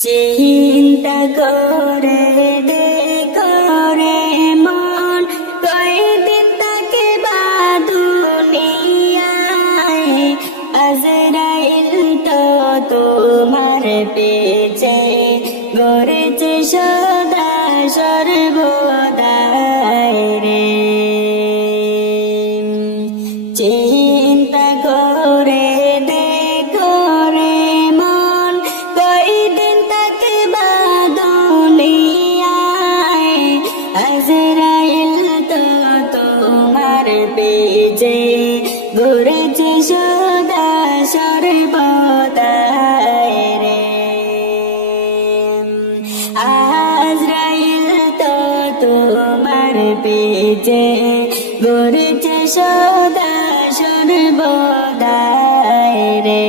চিন্তা করে করে মন কয়দিন তাকে বা দুনিয়ায় আজরাইল তো তোমার পেছে গড়েছে সদা সর্বদাই রে চিন্তা করে করে মন কয়দিন তাকে বা দুনিয়ায় আজরাইল তো তোমার পেছে ঘুরেছে সদা সর্বদাই রে আজরাইল তো তোমার পেছে ঘুরেছে সদা সর্বদাই রে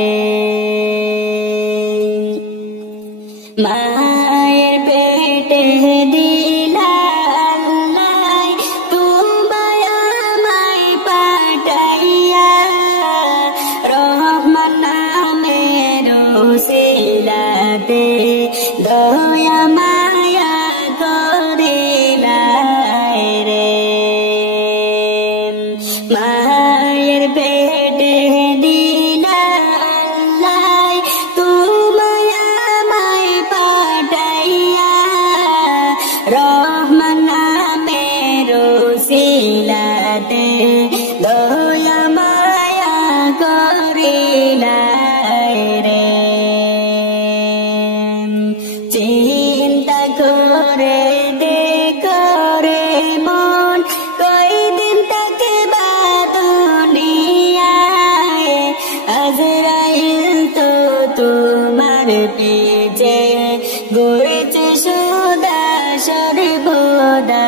মায়ের পেটে দিলা আল্লাহ তোমায় আমায় পাঠাইয়া রহমান নামের ওসিলাতে দয়া মায়া করিলাই রে মায়ের পেটে দিলা আল্লাহ তোমায় আমায় পাঠাইয়া রহমান নামের ওসিলাতে দয়া মায়া করিলাই রে চিন্তা করে করে মন কয়দিন তাকে বা দুনিয়ায় আজরাইল তো তোমার পেছে গড়েছে সদা সর্বদাই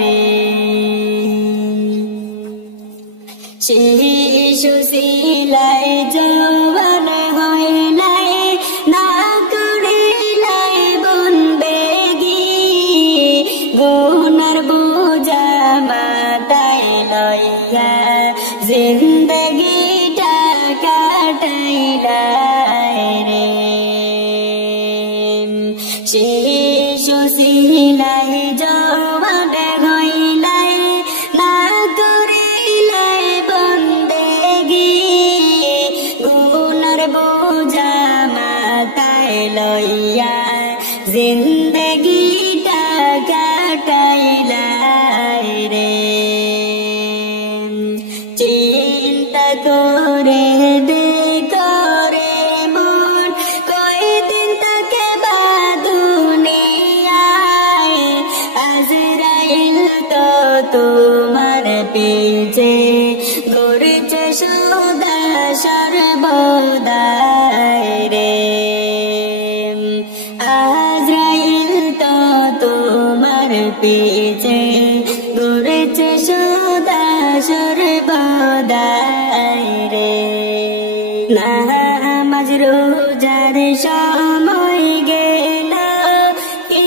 রে শিশু সিলাই জওয়ান হইলাই না করিলাই বন্দেগি গুনার বোঝা মাথায় লইয়া জিন্দগিটা কাটাইলাই রে শিশু সিলাই জওয়ান হইলাই না করিলাই বন্দেগি গুনার বোঝা মাথায় লইয়া জিন্দগিটা কাটাইলাই রে চিন্তা করে করে মন কয়দিন তাকে বা দুনিয়ায় আজরাইল তো তোমার পেছে ঘুরেছে সদা সর্বদাই রে আজরাইল তো তোমার পেছে ঘুরেছে সদা সর্বদাই রে নামাজ রোজার সময় গেল কি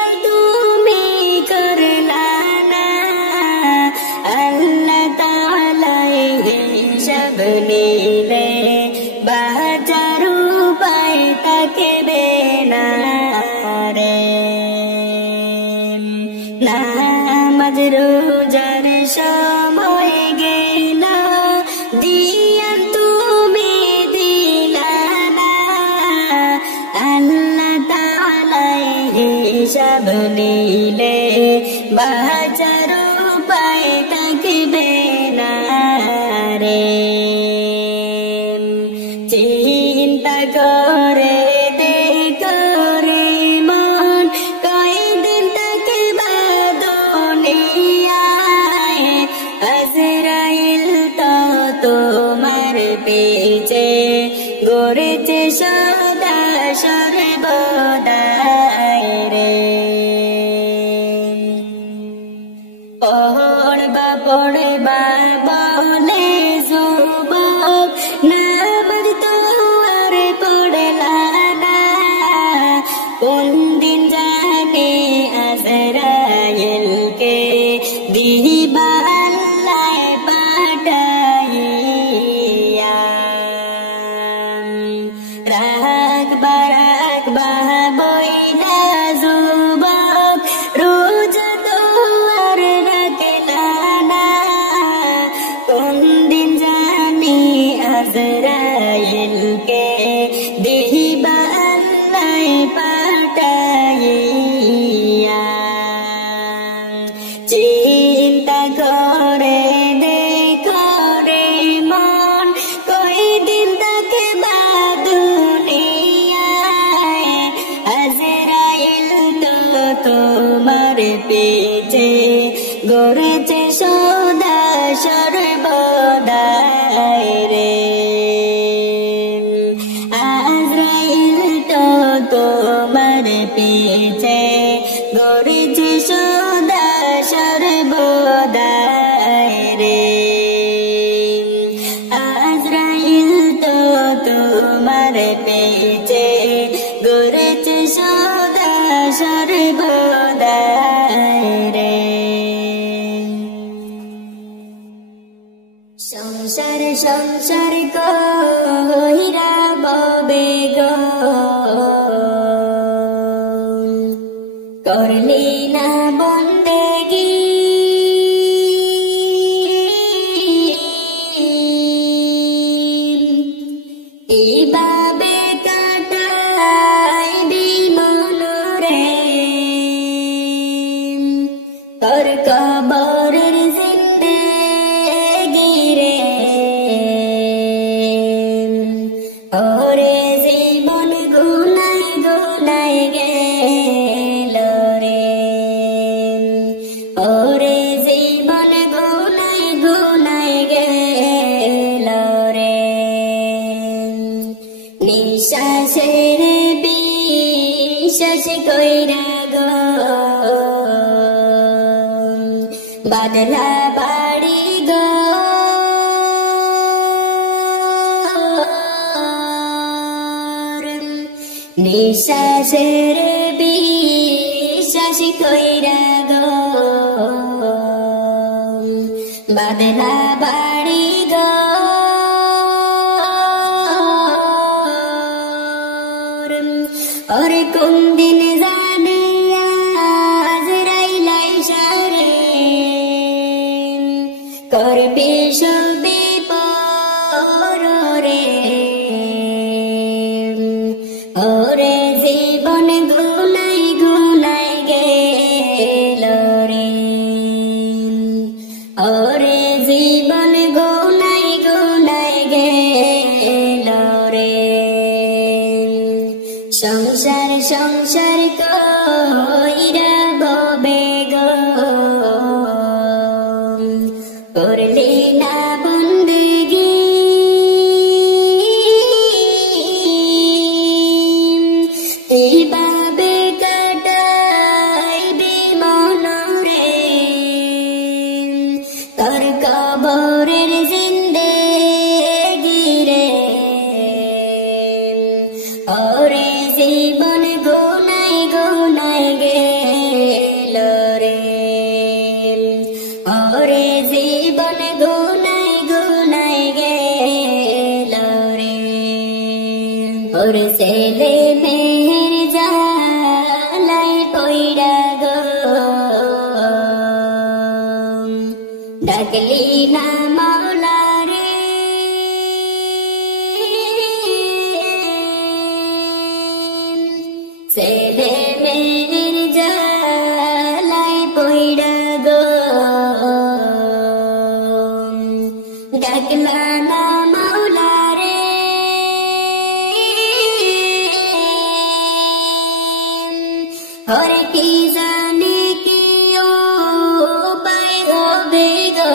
আর তুমি করলা না আল্লাহ তাআলা হিসাব নিলে বাঁচার উপায় থাকবে না রে নামাজ রোজার সময় গেল দিয়া তুমি দিলা না আল্লাহ তাআলা হিসাব নিলে বাঁচার উপায় থাকবে না রে চিন্তা করে করে মন কয়দিন তাকে বা দুনিয়ায় আজরাইল তো তোমার পেছে গড়েছে সদা সর্বদাই রে পড়বা বলে যুবক নামাজ তো আর পড়লা না কোন দিন জানে আজরাইলকে দিবা আল্লাহ পাঠাইয়া রাগ বাড়াই থাকবা বইলা যুবক রোজা তো আর রাখলা না কোন দিন জানি আজরাইলকে দিবা আল্লাহ পাঠাইয়া চিন্তা করে দেখো রে মন কয়দিন থাকবা দুনিয়ায় আজরাইল তো তোমার পিছে গড়েছে সদা সর্বদাই রে আজরাইল তো তোমার পিছে গড়েছে সদা সর্বদাই রে আজরাইল তো তোমার পিছে গড়েছে সদা সর্বদাই রে সংসার সংসার কইরা ববে গো করলি না বন্দেগি এইভাবে কাটাইবি মনরে তোর কবরের জিন্দেগি রে ওরে জীবন গুনাই গুনাই গেল রে ওরে জীবন গুনাই গুনাই গেল রে নিঃশ্বাসের বিশ্বাস কইরা গো বাদলা বাড়ি গো নিঃশ্বাসের বিশ্বাস কইরা গো বাদলা বাড়ি গো ওরে কোন দিন জানে আজরাইল আইসা রে করবি সবে পর রে ওরে জীবন গুনাই গুনাই গেল রে ওরে জীবন গুনাই গুনাই গেল রে সংসার সংসার কইরা ববে গো করলি না বন্দেগি এইভাবে কাটাইবি মনরে তোর কবরের জিন্দেগি রে ওরে জীবন গুনাই গুনাই গেল রে ওরে জীবন গুনাই গুনাই গেল রে ওরে ছেলে মেয়ের জালাই পইড়া গো ডাকলি না মাওলা রে ছেলে মেয়ের জালাই পইড়া গো ডাকলা না মাওলা রে হরে কি জানি কি উপায় হবে গো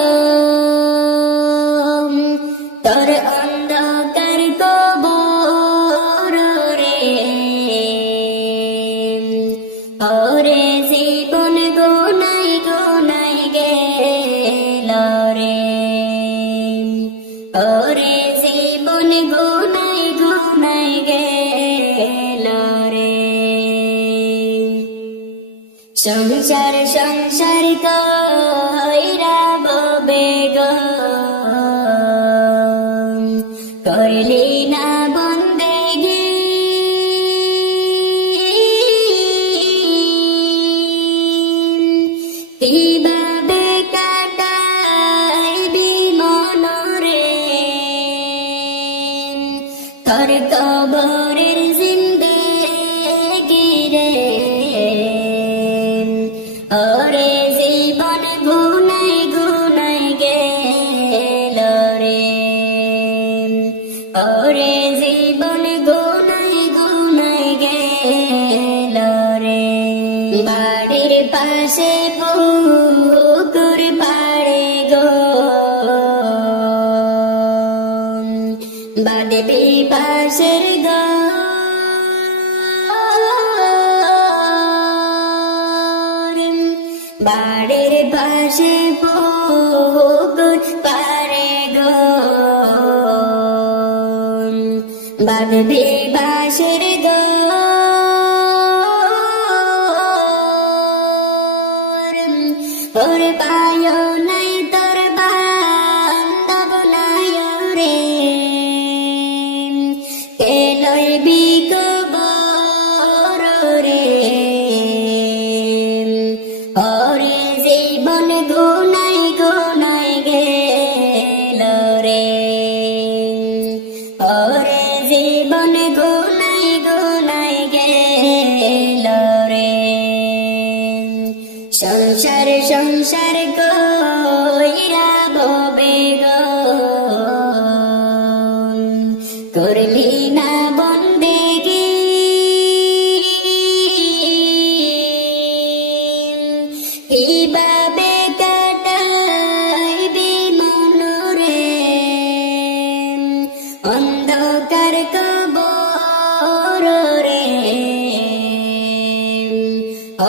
তোর অন্ধকার কবর রে ওরে জীবন গুনাই গুনাই গেল রে ওরে জীবন গুনাই গুনাই গেল রে সংসার সংসার কইরা ববে গো করলি না বন্দেগি বাড়ির পাশে পুকুর পাড়ে গো বাঁধবি বাঁশের ঘর বাড়ির পাশে পুকুর পাড়ে গো বাঁধবি বাঁশের ঘর ওরে পায়ো নাই তোর বান্ধব নাই রে কে লইবি কবর রে ওরে জীবন গুনাই গুনাই গেল রে ওরে জীবন গুনাই গুনাই গেল রে সংসার সংসার কইরা ভবে গো করলি না বন্দেগি কিভাবে কাটাইবি মনরে অন্ধকার কবর রে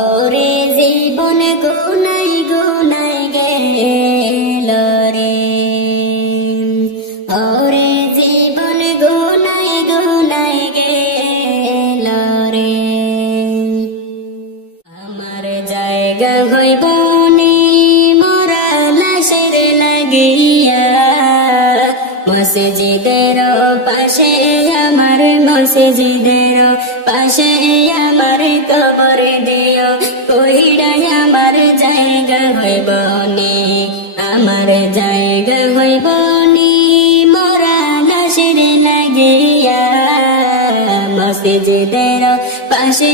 ওরে জীবন গুনাই গুনাই গেল রে ওরে জীবন গুনাই গুনাই গেল রে আমার জায়গা হইব নি মোরা লাশের লাগিয়া মসজিদের পাশে আমার মসজিদের পাশে আমার কবর দিও কইরাই আমার জায়গা হইব নি আমার জায়গা হইব নি মোরা লাশের লাগিয়া মসজিদের পাশে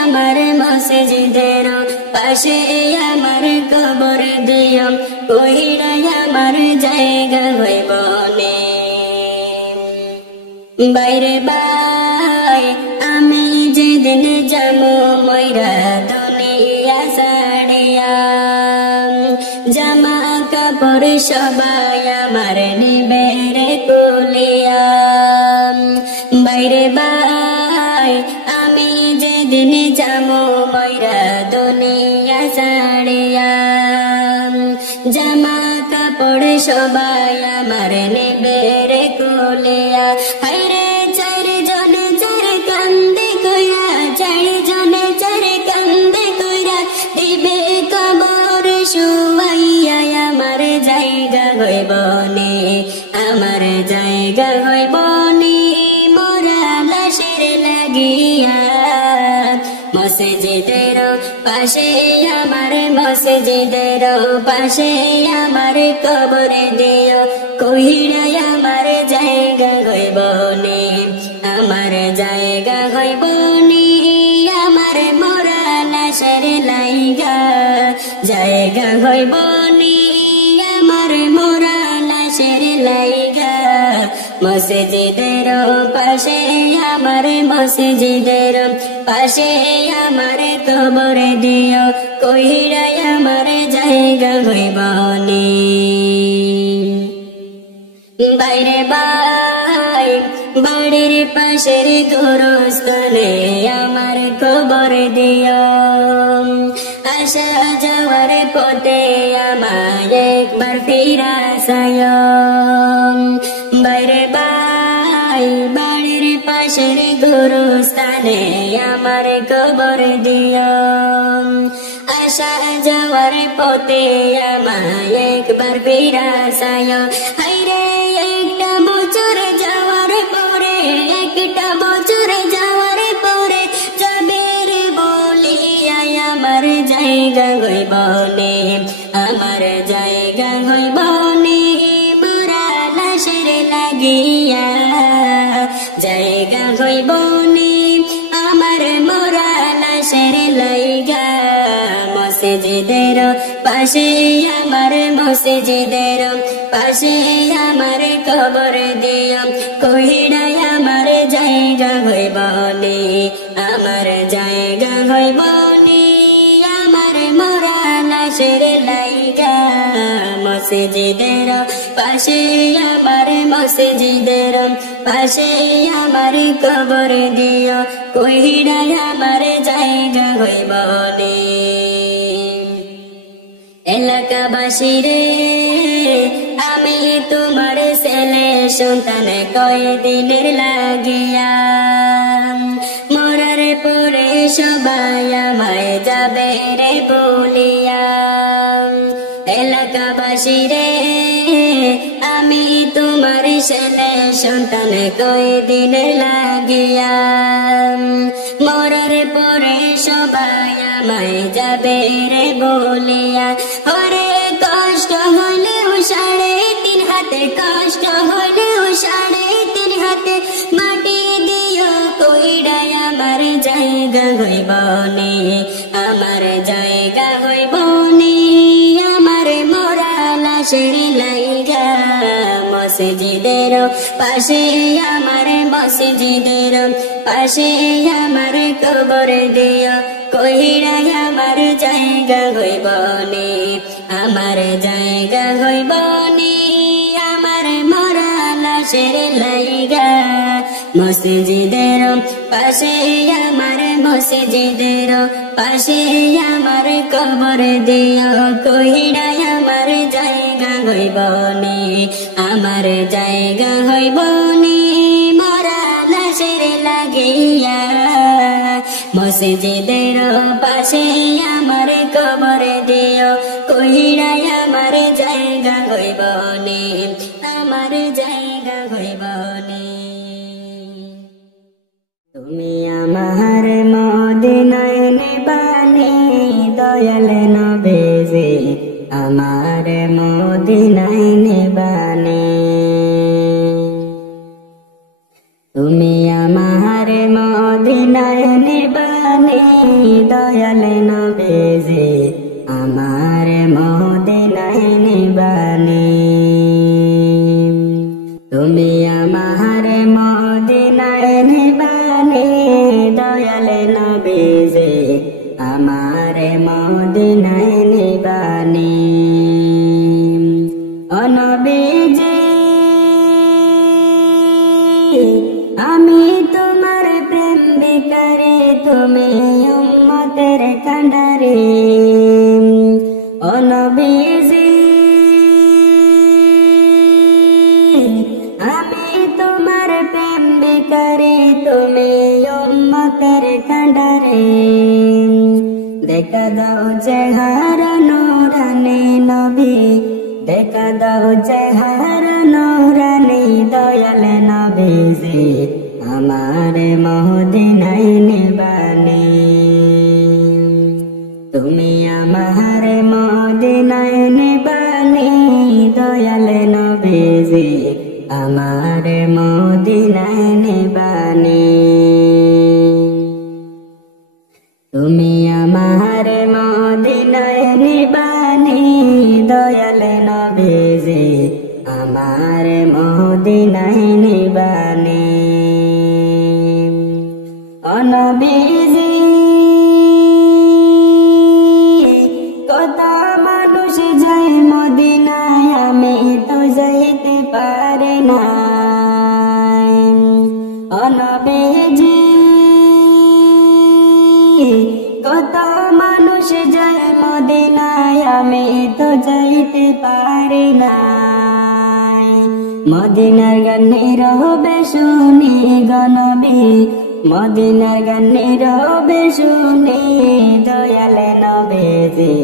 আমার মসজিদের পাশে আমার কবর দিও কইরাই আমার জায়গা হইব নি বাইরে বাই আমি যেদিন যাবো ময়রা দুনিয়া ছাড়িয়া জামা কাপড় সবাই আমার নিবে রে কুলিয়া বাইরে বাই আমি যেদিন যাবো ময়রা দুনিয়া ছাড়িয়া জামা কাপড় সবাই আমার নিবে রে কুলিয়া হায়রে চারজন চার কান্দে কইরা চারজন চার কান্দে কইরা দিবে কবর শুয়াইয়া আমার জায়গা হইব নি আমার জায়গা হইব নি মোরা লাশের লাগিয়া মসজিদের পাশে আমার মসজিদের পাশে আমার কবর দিও কইরাই আমার জায়গা হইব নি আমার জায়গা হইব নি আমার মোরা লাশের লাইগা জায়গা হইব নি আমার মোরা লাশের লাইগা মসজিদের পাশে আমার মসজিদের পাশে আমার কবর দিও কইরাই আমার জায়গা হইব নি বাইরে বাই বাড়ির পাশের গোরস্থানে আমার কবর দিও আসা যাওয়ার পথে আমায় একবার ফিরাসায় বাইরে বাই বাড়ির পাশের গোরস্থানে আমার কবর দিও আসা যাওয়ার পথে আমায় একবার ফিরাসায় হায়রে একটা বছর যাওয়ার পরে একটা বছর যাওয়ার পরে যাবে রে বলিয়া আমার জায়গা হইব নি আমার জায়গা হইব নি মোরা লাশের লাগিয়া জায়গা হইব নি আমার মোরা লাশের লাইগা মসজিদের পাশে আমার মসজিদের পাশে আমার কবর দিও কইরাই আমার জায়গা হইব নি আমার জায়গা হইব নি মসজিদের পাশে আমার মসজিদের পাশে আমার কবর দিও কইরা আমার জায়গা হইব রে এলাকাবাসী রে আমি তোমার ছেলে সন্তান কয়দিনের লাগিয়া মরার পরে সবাই আমায় যাবে রে বলিয়া এলাকাবাসী রে আমি তোমার ছেলে সন্তান কয়দিনের লাগিয়া মরার পরে সবাই আমায় যাবে রে বলিয়া ওরে কষ্ট হলেও 3.5 হাতে কষ্ট হলেও 3.5 হাতে মাটি দিও কইরা আমার জায়গা হইব নে আমার জায়গা হইব নে আমার মরা লাশের লাইগা মসজিদের পাশে আমার মসজিদের পাশে আমার কবর দিও কইরা আমার জায়গা হইব নে আমার জায়গা হইব নে আমার মরা লাশের লাইগা মসজিদের পাশে আমার মসজিদের পাশে আমার কবর দিও কইরা আমার জায়গা হইব নে আমার জায়গা হইব নে মরা লাশের লাগিয়া মসজিদের পাশে আমার কবর দিও কইরা আমার জায়গা হইব নে আমার জায়গা হইব নে তুমি আমার মদিনায় নিবানি দয়াল নবীজি আমার মদিনায় নিবানি তুমি আমার মদিনায় নিবানি দয়াল নবীজি আমার মদিনায় নিবানি তুমি আমার মদিনায় নিবানি দয়াল নবীজি আমার মদিনায় নিবানি ও নবীজি আমি তোমার প্রেম বিকারে তুমি উম্মতের কান্ডারে ও নবীজি আমি তোমার প্রেম বিকারে তুমি উম্মতের কান্ডারে দেখা দাও চেহারা নূরানি নবী দেখা দাও চেহারা নূরানি দয়াল নবীজি আমার মদিনায় নিবানি তুমি আমার মদিনায় নিবানি দয়াল নবীজি আমার মদিনায় নিবানি তুমি আমার মদিনায় নিবানি দয়াল নবীজি আমার মদিনায় নিবানি ও নবীজি কত মানুষ যায় মদিনায় আমি তো যাইতে পারি না ও নবীজি কত মানুষ যায় মদিনায় আমি তো যাইতে পারি না মদিনার গানে রবে শুনি গো নবী মদিনার গানে রবে শুনি দয়াল নবীজি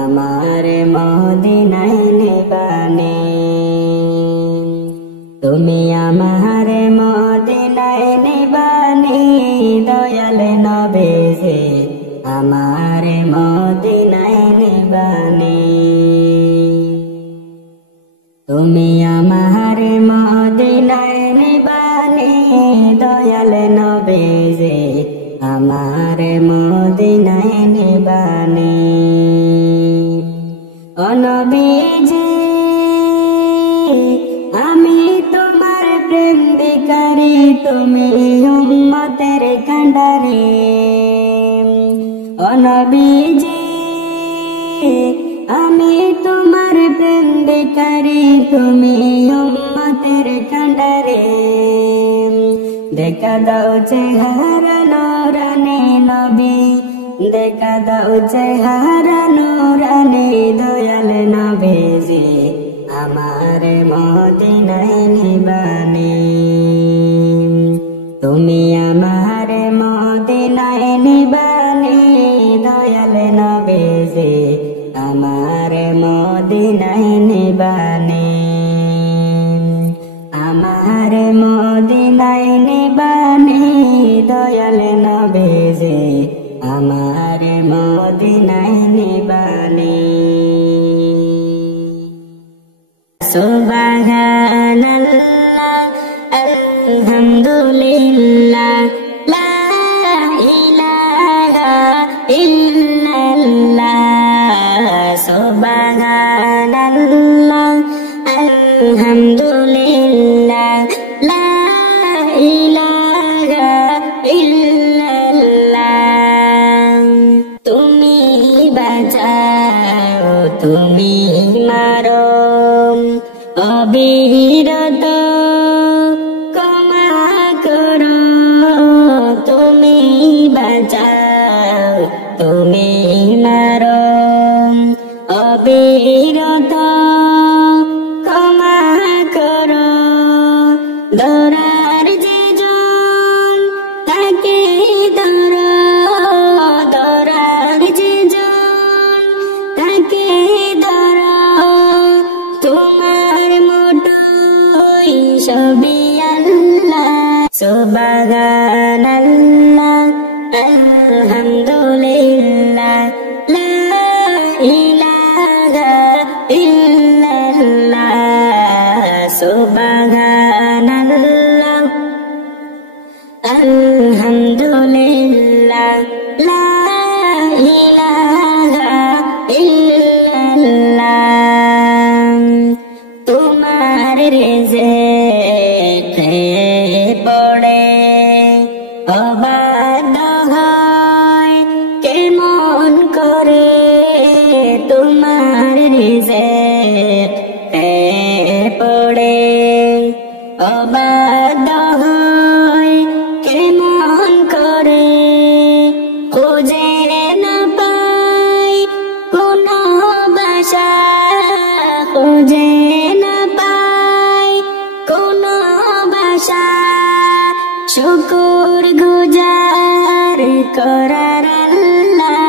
আমার মদিনায় নিবানি তুমি আমার মদিনায় নিবানি দয়াল নবীজি আমার মদিনায় নিবানি তুমি আমার মদিনায় নিবানি দয়াল নবীজি আমার মদিনায় নিবানি ও নবীজি আমি তোমার প্রেম বিকারি তুমি উম্মতের কান্ডারি ও নবীজি আমি তোমার প্রেম বেকারে তুমি উম্মতের কান্ডারে দেখা দাও চেহারা নূরানি নবী দেখা দাও চেহারা নূরানি দয়াল নবীজি আমার মদিনায় নিবানি তুমি আমার মদিনায় নিবানি দয়াল নবীজি আমার মদিনায় নিবানি আমার মদিনায় নিবানি দয়াল নবীজি আমার মদিনায় নিবানি সুবহানাল্লাহ আলহামদুলিল্লাহ লা ইলাহা ইল্লাল্লাহ সুবহানাল্লাহ আলহামদুলিল্লাহ লা ইলাহা ইল্লাল্লাহ তুমি বাঁচাও তুমি মারো অবিরত ক্ষমা করো তুমি বাঁচাও তুমি মারো অবিরত ক্ষমা করো দরার যে জন তাকে ধরো দরার যে জন তাকে ধরো তোমার মুঠোয় সবই আল্লাহ সুবহানাল্লাহ আলহামদুলিল্লাহ লা ইলাহা ইল্লাল্লাহ সুবহানাল্লাহ আলহামদুলিল্লাহ লা ইলাহা ইল্লাল্লাহ তোমার রিজিকে পড়ে অবাধ্য হয় কেমন করে তোমার রিজিকে পড়ে অবাধ্য হয় কেমন করে খুঁজে না পাই কোনো ভাষা খুঁজে না পাই কোনো ভাষা শুকর গুজার করার আল্লাহ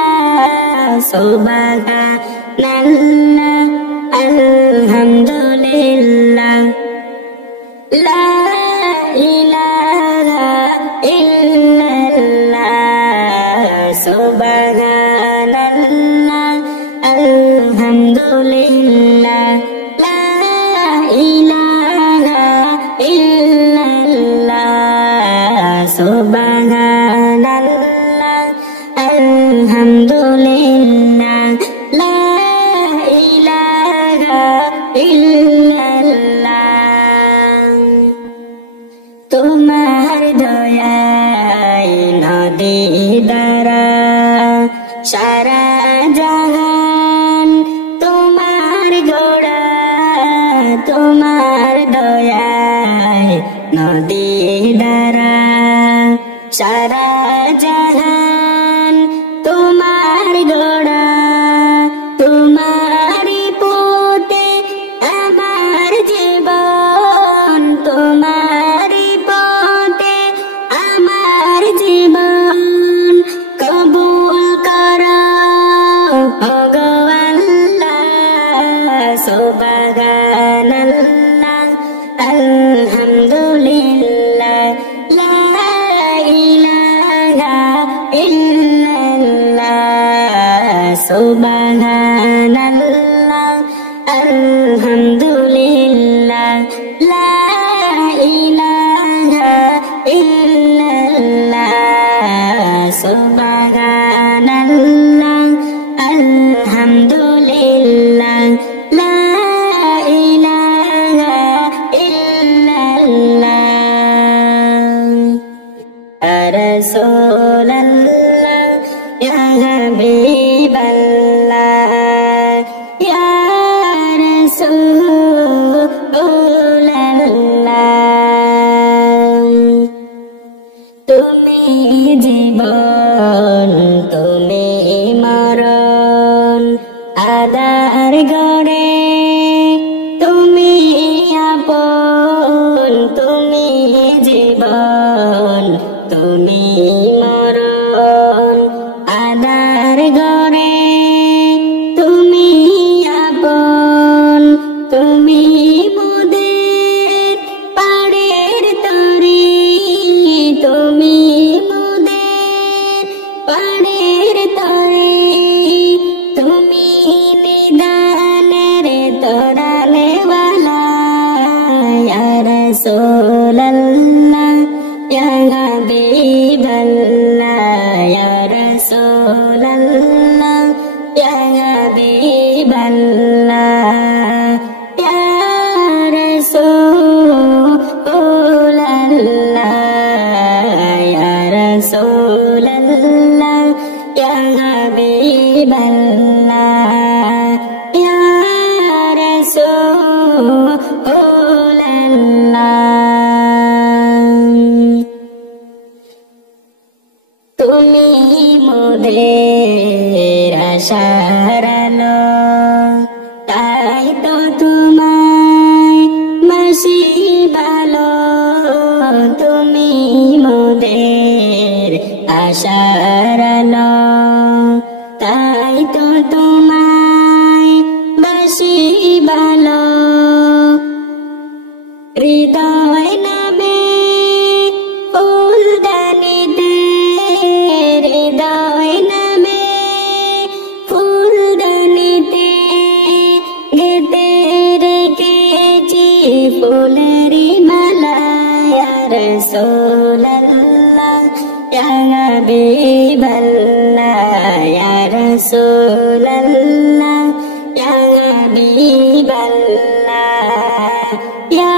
সুবহানাল্লাহ আলহামদুলিল্লাহ লা ইলাহা ইল্লাল্লাহ সুবহানাল্লাহ আলহামদুলিল্লাহ লা ইলাহা ইল্লাল্লাহ সুবহানাল্লাহ আলহামদুলিল্লাহ লা ইলাহা ইল্লাল্লাহ তোমার দয়ায় নদী দ্বারা সারা জাহান তোমার গোড়া তোমার দয়ায় নদী দ্বারা সারা জাহান তোমার গোড়া তোমারি পথে আমার জীবন তোমারি পথে আমার জীবন কবুল করো ওগো আল্লাহ সুবহানাল্লাহ আলহামদুলিল্লাহ লা ইলাহা ইল্লাল্লাহ সুবহানাল্লাহ আলহামদুলিল্লাহ লা ইলাহা ইল্লাল্লাহ সুবহানাল্লাহ আলহামদুলিল্লাহ লা ইলাহা ইল্লাল্লাহ রাসূলুল্লাহ ইয়া হাবিবাল্লাহ পাড়ের তরে তুমি নিদানের তোরালে ওয়ালা ইয়া রাসূলুল্লাহ ইয়া হাবিবাল্লাহ ইয়া রাসূলুল্লাহ ইয়া হাবিবাল্লাহ ইয়া রাসূলুল্লাহ ইয়া রাসূলুল্লাহ ইয়া হাবিবাল্লাহ ইয়া রাসূলুল্লাহ তুমি মোদের আশার আলো তাই তো তোমায় বাসি ভালো তুমি মোদের আশার আলো তাই তো তোমায় বাসি ভালো হৃদয় নামে ফুলদানিতে হৃদয় নামে ফুলদানিতে গেতে রেখেছি ফুলেরি মালা ইয়া রাসূলুল্লাহ ইয়া হাবিবাল্লাহ ইয়া রাসূলুল্লাহ ইয়া হাবিবাল্লাহ ইয়া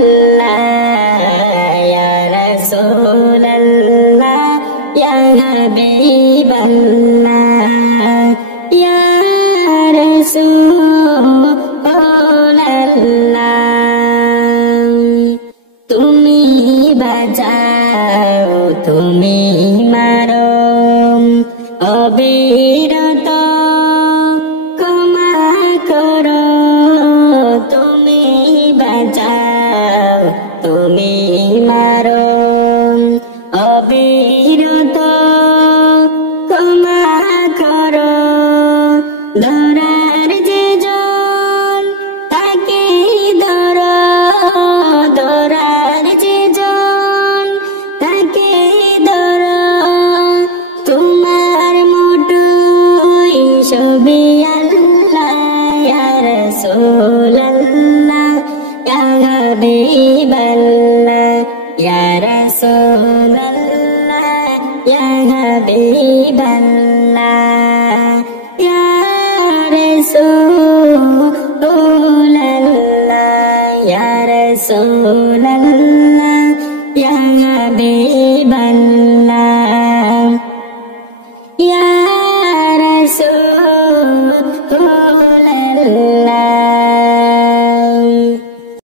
রাসূলুল্লাহ ইয়া রাসূলুল্লাহ ইয়া হাবিবাল্লাহ ইয়া রাসূলুল্লাহ তুমি বাঁচাও তুমি মারো অবিরত ক্ষমা করো তুমি বাঁচাও তুমি মারো অবিরত ক্ষমা করো ধরার যে জন তাকে ধরো ধরার যে জন তাকে ধরো তোমার মুঠোয় সবই আল্লাহ ইয়া রাসূলুল্লাহ ইয়া হাবিবাল্লাহ ইয়া রাসূলুল্লাহ ইয়া হাবিবাল্লাহ ইয়া রাসূলুল্লাহ ইয়া রাসূলুল্লাহ ইয়া হাবিবাল্লাহ ইয়া রাসূলুল্লাহ